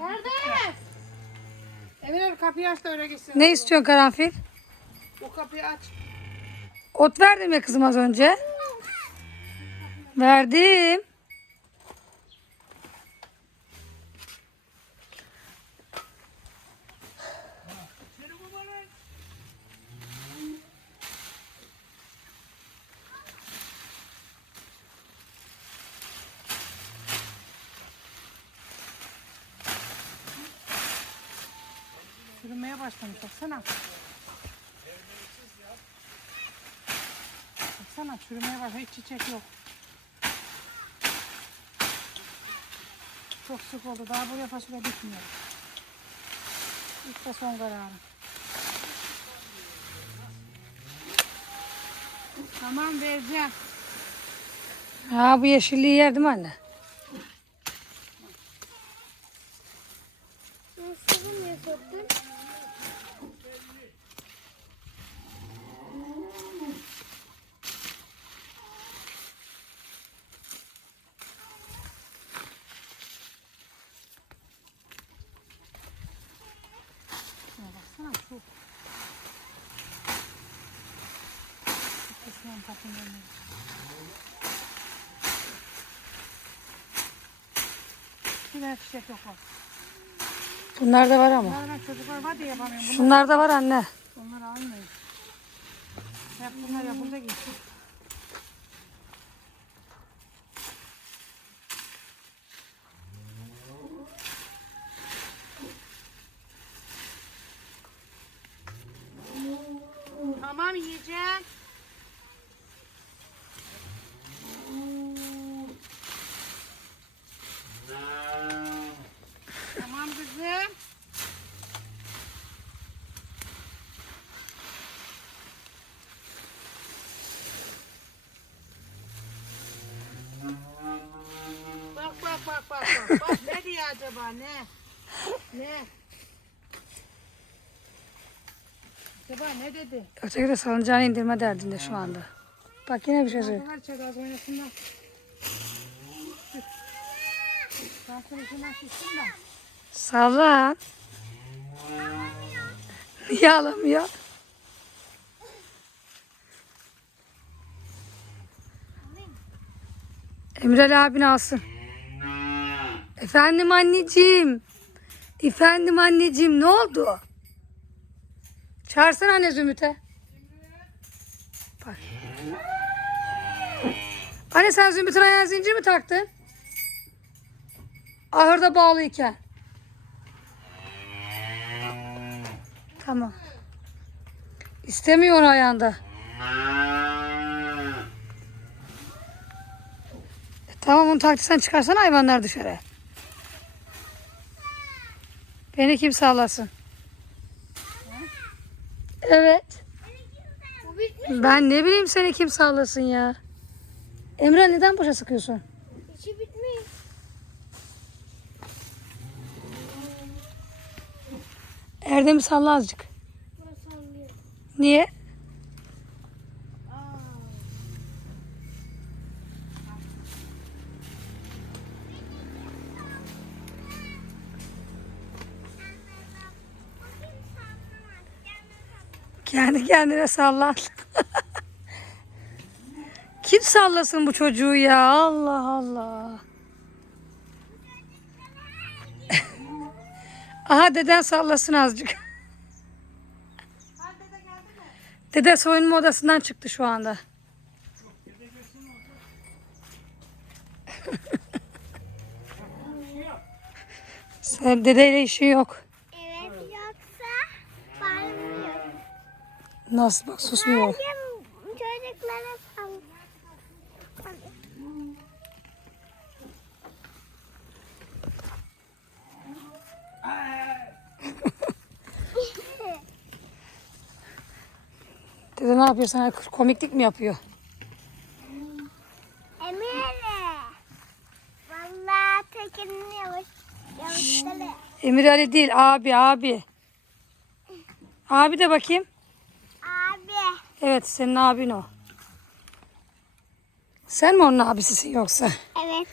Nerede? Emine kapıyı aç da öyle gitsin. Ne istiyorsun karanfil? O kapıyı aç. Ot verdim ya kızım az önce. Verdim. Sürünmeye başlamış baksana. Baksana çürümeye başladı. Hiç çiçek yok. Çok sık oldu. Daha buraya fasulye bitmiyor. İlk ve son kararım. Tamam vereceğim. Ha bu yeşilliği yer değil mi anne? Nasıl bunu yapıyordun? Şuna baksana şu. Kısmen takımlarını. Bunlar da var ama. Bunlar ben çocuklar var diye yapamıyorum. Bunlar, Şunlar da var anne. bunları almayın. Hep bunlar yapıldı gitti. Tamam yiyeceğim. Tamam kızım. Bak bak bak ne diyor acaba ne? Ne? Acaba ne dedi? Öteki de salıncağını indirme derdinde şu anda. Bak yine bir şey söylüyor. Her şey az. Ben da. Salla. Niye alamıyor? Emrel abin alsın. Efendim anneciğim. Efendim anneciğim ne oldu? Çağırsana anne Zümrüt'e. Bak. Anne sen Zümrüt'ün ayağına zincir mi taktın? Ahırda bağlıyken. Tamam. İstemiyor ayağında. E, tamam onu taktıysan çıkarsana hayvanlar dışarı. Beni kim sağlasın? Evet. Ben ne bileyim seni kim sağlasın ya. Emre neden boşa sıkıyorsun? İçi bitmiş. Erdem'i salla azıcık. Niye? Kendi kendine sallan. Kim sallasın bu çocuğu ya? Allah Allah. Aha deden sallasın azıcık. Dede soyunma odasından çıktı şu anda. Sen dedeyle işin yok. Evet yoksa bağırmıyor. Nasıl bak susmuyor. Çocuklara sal. Dede ne yapıyor sana komiklik mi yapıyor? Emine. Vallahi tekerini yavaş. Yavaşları. Emir Ali değil abi abi. Abi de bakayım. Evet senin abin o. Sen mi onun abisisin yoksa? Evet.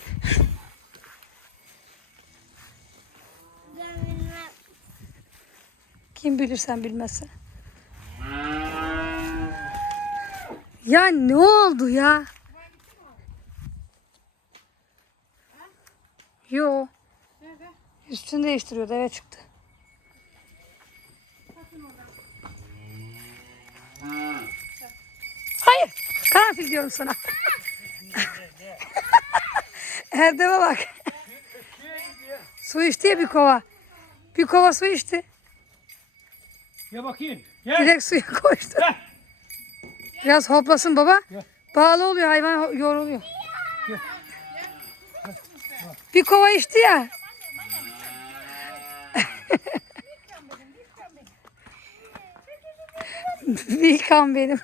Kim bilir sen bilmezsin. Ya ne oldu ya? Yo. Nerede? Üstünü değiştiriyordu eve çıktı. Hayır. Karanfil diyorum sana. Erdem'e bak. su içti ya bir kova. Bir kova su içti. Gel bakayım. Gel. Direkt suya koştu. Gel. Biraz hoplasın baba. Gel. Bağlı oluyor hayvan yoruluyor. Gel. Bir kova içti ya. Vilkan benim.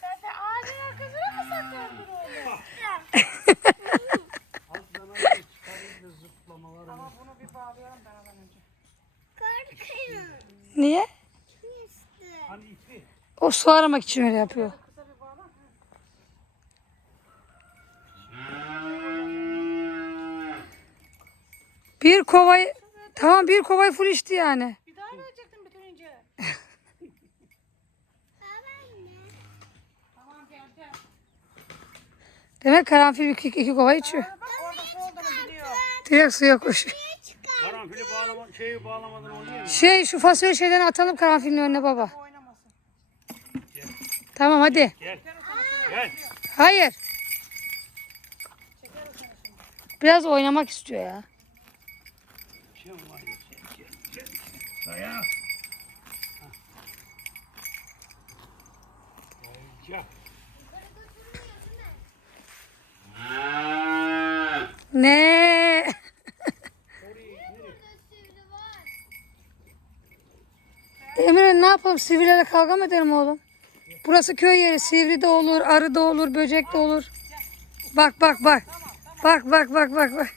Sen de ağacın arkasına mı saklandın oğlum? Ama bunu bir bağlayalım beraber önce. Korkuyorum. Niye? O su aramak için öyle yapıyor. Bir kovayı tamam bir kovayı full içti yani. Bir daha verecektim bitirince. Tamam gel gel. Demek karanfil iki, iki kova içiyor. Direkt suya koşuyor. Karanfili bağlama, şeyi bağlamadan oluyor mu? Şey şu fasulye şeyden atalım karanfilin önüne baba. Oynamasın. Tamam hadi. Gel. Gel. Hayır. Biraz oynamak istiyor ya. Şey var ya. Gel. Gel. Dayan. Gel. Ne? Emre ne yapalım? Sivrilerle kavga mı edelim oğlum? Burası köy yeri. Sivri de olur, arı da olur, böcek de olur. Bak bak bak. Bak bak bak bak bak.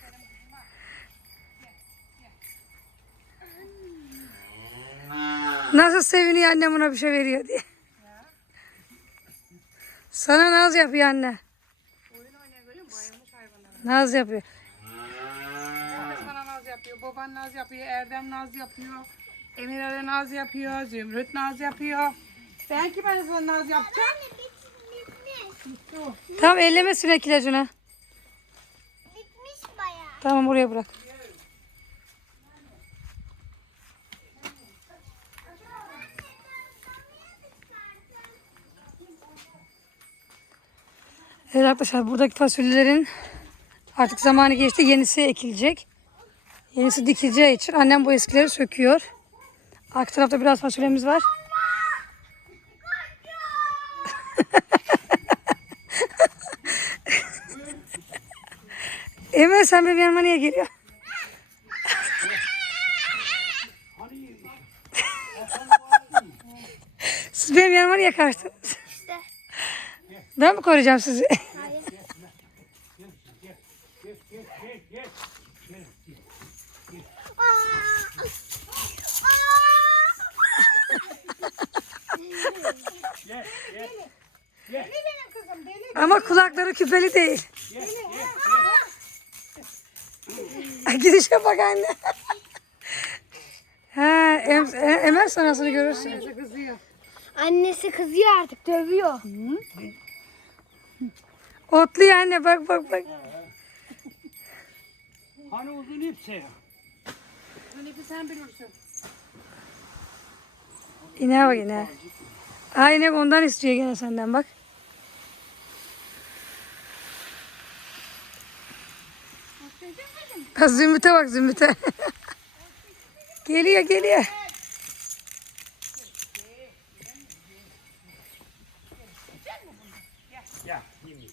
Nasıl seviniyor annem buna bir şey veriyor diye. Sana naz yapıyor anne. Naz yapıyor. Herkes bana naz yapıyor. Baban naz yapıyor. Erdem naz yapıyor. Emir Ali naz yapıyor. Zümrüt naz yapıyor. Ben kime sana naz yapacağım? O. Tamam elleme sinek ilacını. Bitmiş bayağı. Tamam oraya bırak. Evet arkadaşlar buradaki fasulyelerin artık zamanı geçti. Yenisi ekilecek. Yenisi dikileceği için annem bu eskileri söküyor. Arka tarafta biraz fasulyemiz var. Emre sen benim yanıma niye geliyorsun? Siz benim yanıma niye kaçtınız? İşte. Ben mi koruyacağım sizi? Hayır. gel gel gel gel. Gel gel. Gel gel. Deli benim kızım deli. Ama kulakları küpeli değil. Ay, Gidişe bak anne. Ha, em, e- Emel sonrasını görürsün. Neyse kızıyor. Annesi kızıyor artık dövüyor. Otluyor anne bak bak bak. Hani uzun ipse. Hanifi sen bilirsin. İneğe bak ineğe. Aa inek ondan istiyor gene senden bak. Zümrüte bak zümrüte. geliyor geliyor. Gel. Yemin.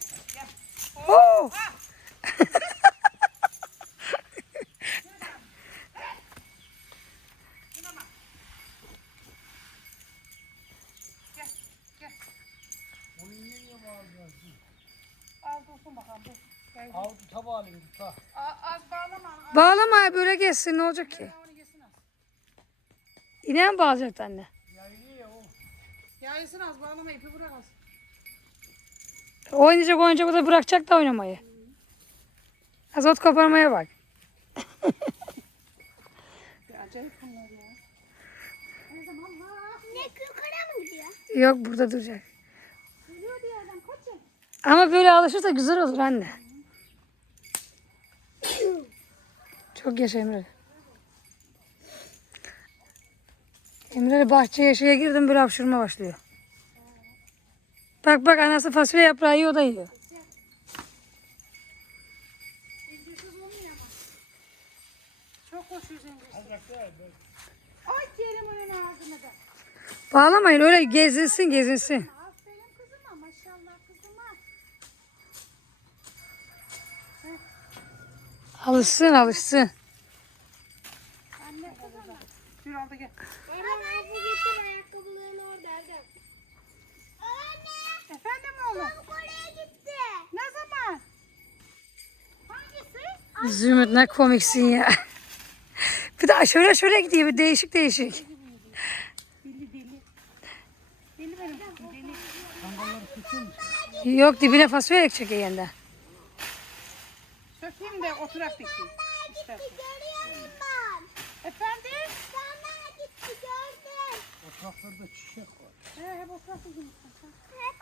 Oo. Az dursun bakalım. Dur. Gel. Al tabağı alayım. Ta. A- Az bağlama. Az Bağlama geçsin ne olacak ki? yesin. İneğe mi bağlayacaktı anne? Yayısın az bağlama ipi bırak az. Oynayacak oynayacak o da bırakacak da oynamayı. Azot koparmaya bak. Acayip bunlar ya. Ne yukarı mı gidiyor? Yok burada duracak. Geliyor diyor adam koçum. Ama böyle alışırsa güzel olur anne. Çok yaşa Emre. Emre bahçeye şeye girdim böyle hapşırma başlıyor. Bak bak anası fasulye yaprağı yiyor o da yiyor. Çok hoş. Ay Kerim onun ağzına da. Bağlamayın öyle gezinsin gezinsin. Aferin kızıma maşallah kızıma. Alışsın alışsın. Anne kızıma. Yürü aldı gel. Anne hadi getir ayakkabılarını orada Erdem. Anne. Efendim oğlum. Oraya gitti. Ne zaman? Hangisi? Zümrüt ne komiksin ya. Bir de şöyle şöyle gidiyor bir değişik değişik. Deli deli. Deli benim kızım deli. Yok dibine fasulye ekecek yerinde. Sökeyim de oturak dikeyim. İstersen. Görüyorum ben. Efendim? Sana gitti gördüm. Otaklarda çiçek var. He hep oturak dikeyim. Hep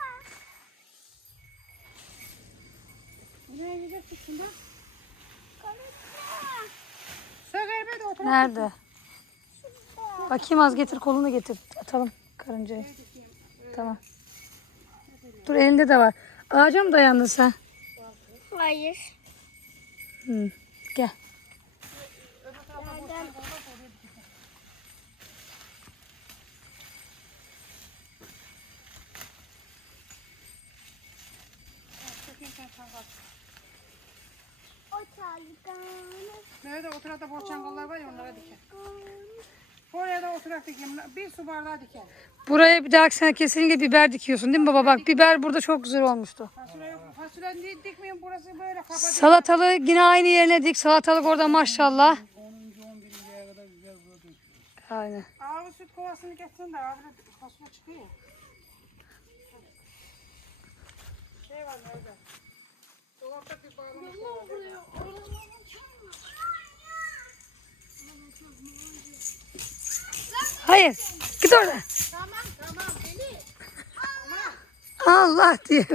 Buraya yiyeceksin şimdi. Nerede? Bakayım az getir kolunu getir. Atalım karıncayı. Tamam. Dur elinde de var. Ağaca mı dayandın sen? Hayır. Hı. Gel. Sökeyim sen sen bak. O çalganı. Nerede oturak da boğçangallar var ya onlara diker. Oraya da oturak dikeyim. Bir su bardağı diker. Buraya bir dahaki sene kesinlikle biber dikiyorsun değil mi baba? Bak biber burada çok güzel olmuştu. Fasulye yok. Fasulye di- dikmeyin burası böyle kapalı. Salatalığı yine aynı yerine dik. Salatalık orada maşallah. 10. 11. kadar güzel burada. Aynen. Abi süt kovasını getirsin de abi fasulye çıkıyor. Şey var nerede? Hayır. Git orada. Tamam tamam Deli. Allah diye.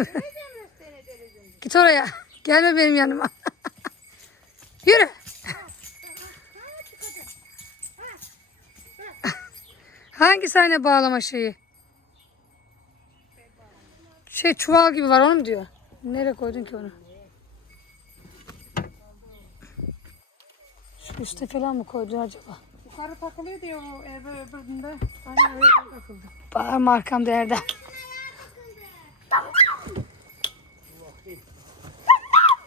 Git oraya. Gelme benim yanıma. Yürü. Hangi sahne bağlama şeyi? Şey çuval gibi var onu mu diyor? Nereye koydun ki onu? Şu üstte falan mı koydun acaba? Yukarı takılıyor diyor o eve öbüründe. Aynen öyle takıldı. Bağırma arkamda Erdem.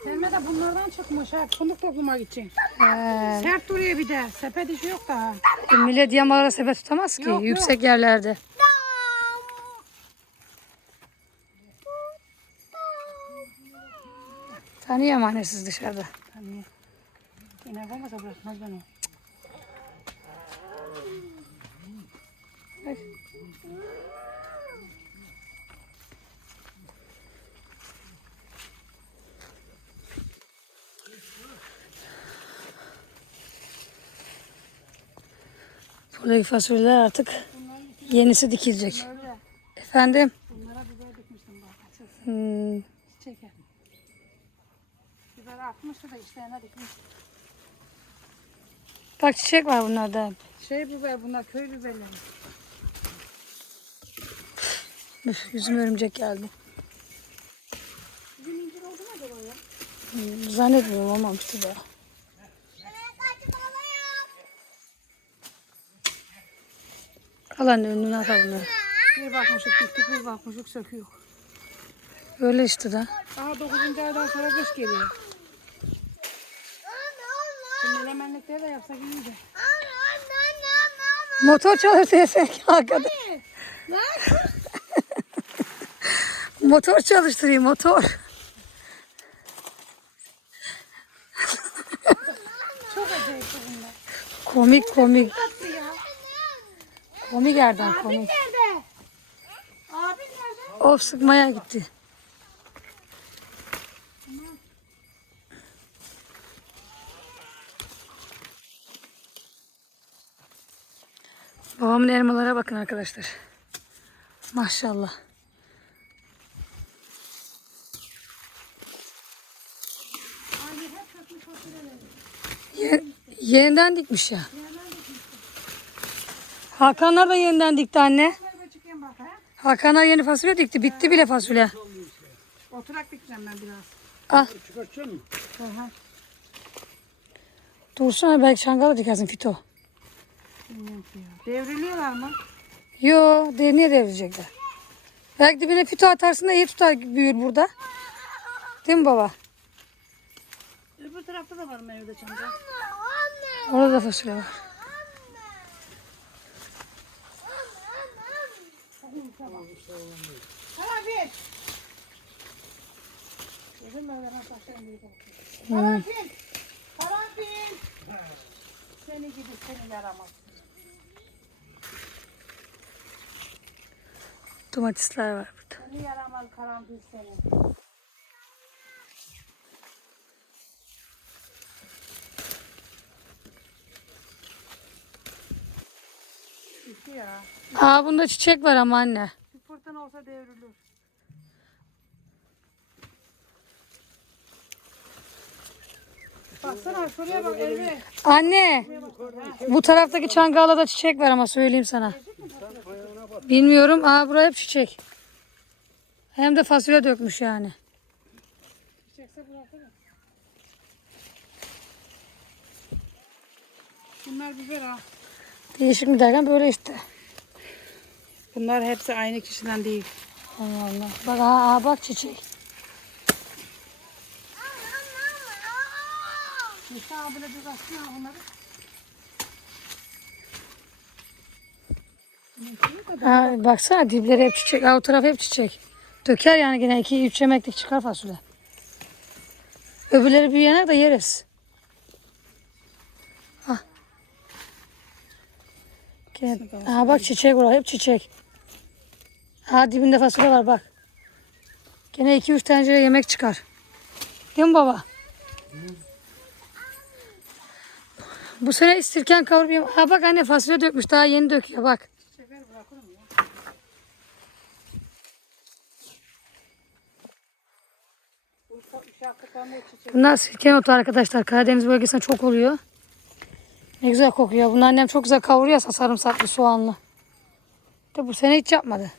Selma da bunlardan çıkmış ha. Fındık toplamak için. He, Sert duruyor bir de. Sepet işi yok da. ha. millet yamalara sepet tutamaz ki Yok, yok. yüksek yerlerde. Tanıyor annesiz dışarıda. Hani inek olmasa bırakmaz ben o. Ay. Buradaki fasulyeler artık yenisi dikilecek. Efendim? Bunlara biber dikmiştim bak. Açılsın. Hmm, Çeker. Biber atmıştı da işlerine dikmiş. bak çiçek var bunlarda. Şey biber bunlar köy biberleri. Üf, yüzüm örümcek geldi. Bizim incir oldu mu acaba ya? Hmm, zannetmiyorum olmamıştı da. Kalan önüne atalım. Bir bakmışık diktik bir bakmışık söküyor. Öyle işte da. Daha 9. aydan sonra kış geliyor. Şimdi de yapsak iyiydi. Motor çalır desek arkada. Motor çalıştırayım motor. Çok acayip bunlar. Komik komik. Komik Erdem komik. Nerede? Abi nerede? Of sıkmaya gitti. Babamın elmalara bakın arkadaşlar. Maşallah. Yeniden dikmiş ya. Hakanlar da yeniden dikti anne. Hakanlar yeni fasulye dikti. Bitti bile fasulye. Oturak dikeceğim ben biraz. Ah Çıkartacak mısın? Hı hı. dursun belki şangala dikersin fito. Devriliyorlar mı? Yo de, niye devrilecekler? Belki dibine fito atarsın da iyi tutar büyür burada. Değil mi baba? Öbür tarafta da var meyve çamca. Orada da fasulye var. Olsun. Karanfil. Karanfil. Seni gidi seni yaramaz. Domatesler var burada. Seni yaramaz karanfil seni. İki ya. Aa bunda çiçek var ama anne. Bir fırtına olsa devrilir. Baksana şuraya bak Elvi. Anne bu taraftaki çangalada çiçek var ama söyleyeyim sana. Bilmiyorum. Aa buraya hep çiçek. Hem de fasulye dökmüş yani. Bunlar biber ha. Değişik mi derken böyle işte. Bunlar hepsi aynı kişiden değil. Allah Allah. Bak aa, aa bak çiçek. Mustafa abla bir baksana onları. Ha, baksana dipleri hep çiçek. Aa, o taraf hep çiçek. Döker yani yine 2-3 yemeklik çıkar fasulye. Öbürleri büyüyene de yeriz. Gel. Aa, bak çiçek var. Hep çiçek. Ha dibinde fasulye var bak. Gene 2-3 tencere yemek çıkar. Değil mi baba? Bu sene istirken kavurup Ha bak anne fasulye dökmüş. Daha yeni döküyor bak. Bunlar sirken otu arkadaşlar. Karadeniz bölgesinde çok oluyor. Ne güzel kokuyor. Bunu annem çok güzel kavuruyor sarımsaklı soğanlı. De bu sene hiç yapmadı.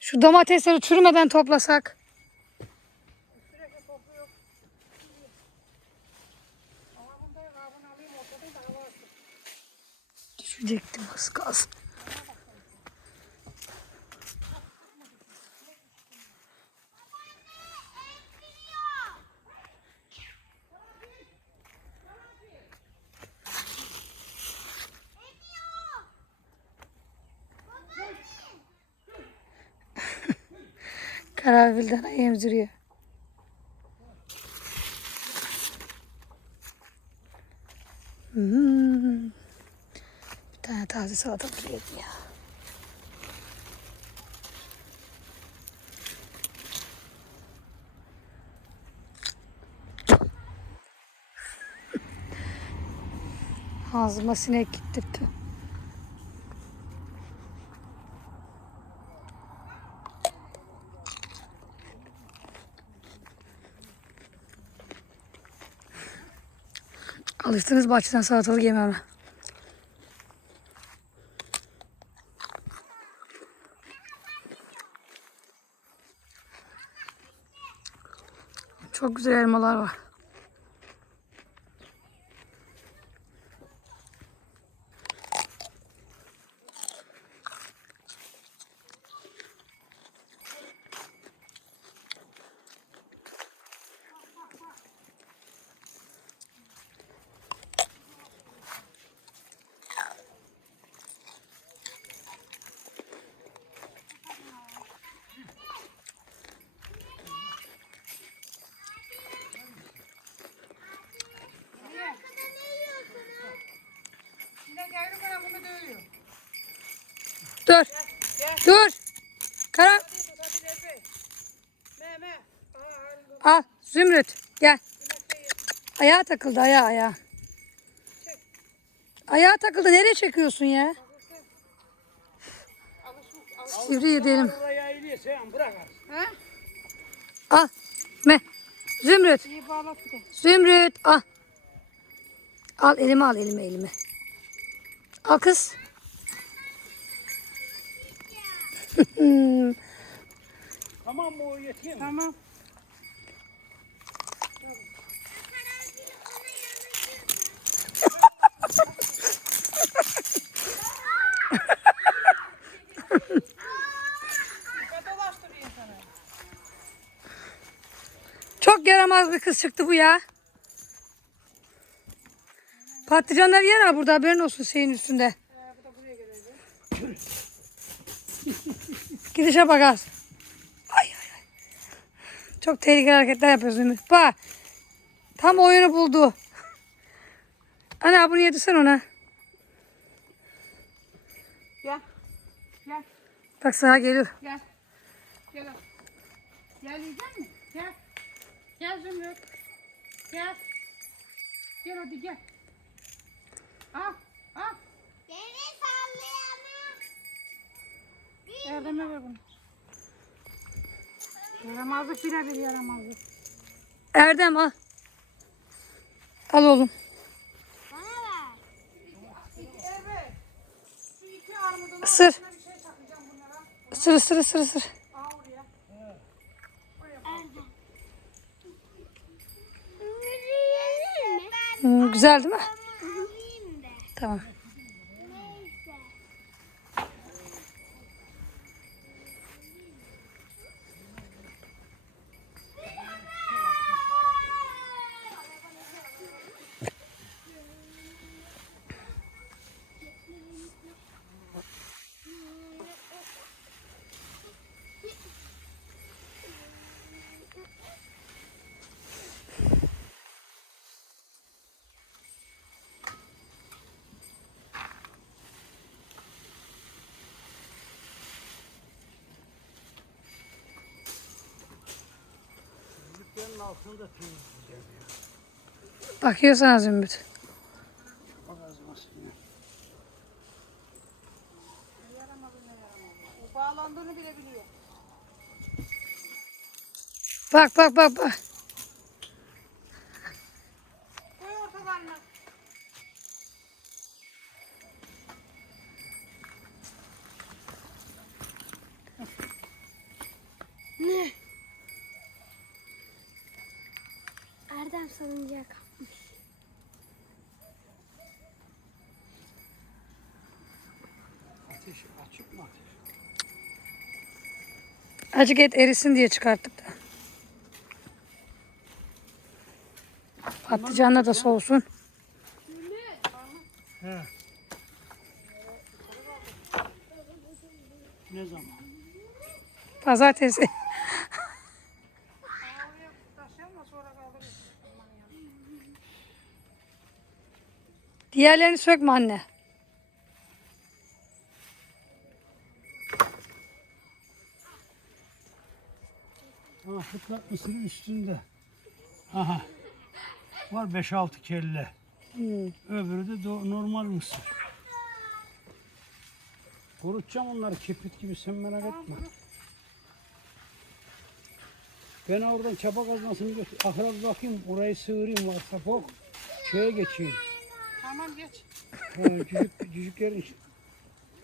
Şu domatesleri çürümeden toplasak. Düşecektim az kalsın. Karanfilden emziriyor. Hmm. Bir tane taze salata yedim ya. Ağzıma sinek gittirdi. Alıştınız bahçeden salatalık yememe. Çok güzel elmalar var. Dur. Dur. Karan. Hadi Elvi. Mehmet. Aa, Al. Zümrüt gel. Ayağa takıldı ayağa ayağa. Ayağa takıldı. Nereye çekiyorsun ya? Sivri yedelim. Al. Me. Zümrüt. Zümrüt. Al. Al elime al elime elime. Al kız. Tamam mı o yetiyor mu? Tamam. Çok yaramaz bir kız çıktı bu ya. Patlıcanlar yer ha burada haberin olsun şeyin üstünde. Gidişe bak az. Ay ay ay. Çok tehlikeli hareketler yapıyorsun Ümit. Bak. Tam oyunu buldu. Ana bunu yedirsen ona. Gel. Gel. Bak sağa geliyor. Gel. Gel. Gel yiyecek misin? Gel. Gel Zümrüt. Gel. Gel hadi gel. Al. Erdem'e ver bunu. Yaramazlık birebir yaramazlık. Erdem al. Al oğlum. Isır. şey. Isır ısır ısır ısır. Güzel değil mi? Tamam. Dükkanın altını da temizleyeceğim ya. Bakıyor sana Zümrüt. Bak azmasın ya. O bağlandığını bile biliyor. Bak bak bak bak. Acık et erisin diye çıkarttık da. Patlıcanla da soğusun. He. Ne zaman? Pazartesi. Diğerlerini sökme anne. Mısırın üstünde. Aha. Var 5-6 kelle. Hmm. Öbürü de normal mısır. Kurutacağım onları kepit gibi sen merak etme. Ben oradan çapa kazmasını götür. Ahıra bir bakayım orayı sığırayım varsa bok. Şeye geçeyim. Tamam geç. Ha, cücük, cücüklerin iç-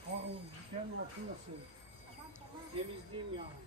Aa, cücüklerin altında sığır. Temizleyeyim yani.